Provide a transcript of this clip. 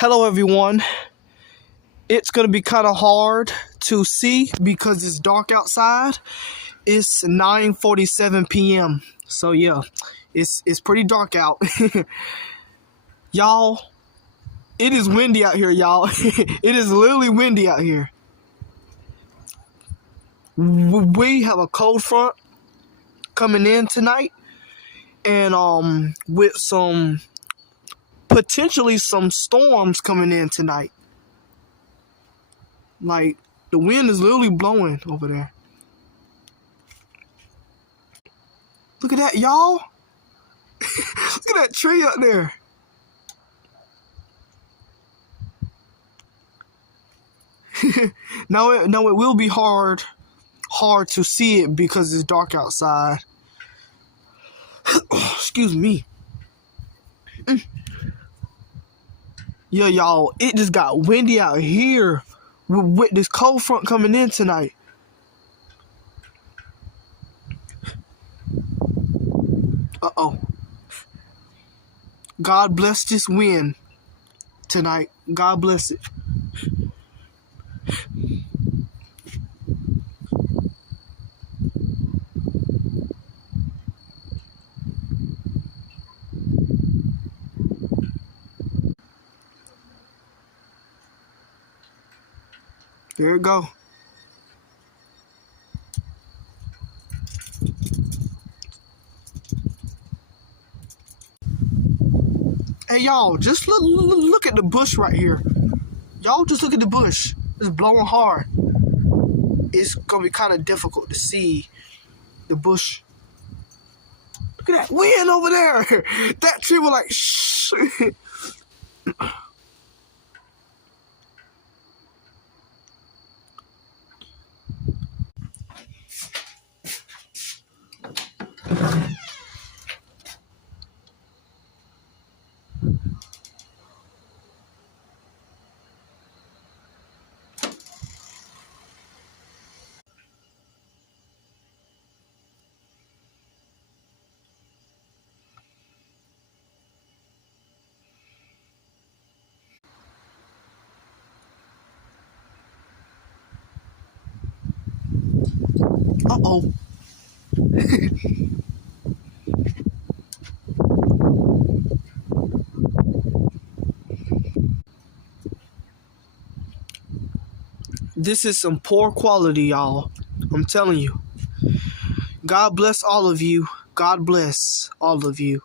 Hello everyone. It's gonna be kind of hard to see because it's dark outside. It's 9:47 p.m. So yeah, it's pretty dark out. Y'all, it is windy out here, y'all. It is literally windy out here. We have a cold front coming in tonight, and with some potentially some storms coming in tonight. Like, the wind is literally blowing over there. Look at that, y'all. Look at that tree up there. Now it will be hard to see it because it's dark outside. Excuse me. Yeah, y'all, it just got windy out here with this cold front coming in tonight. Uh-oh. God bless this wind tonight. God bless it. There it go. Hey, y'all, just look at the bush right here. Y'all just look at the bush. It's blowing hard. It's going to be kind of difficult to see the bush. Look at that wind over there. That tree was like, shh. Uh-oh. This is some poor quality, y'all. I'm telling you. God bless all of you. God bless all of you.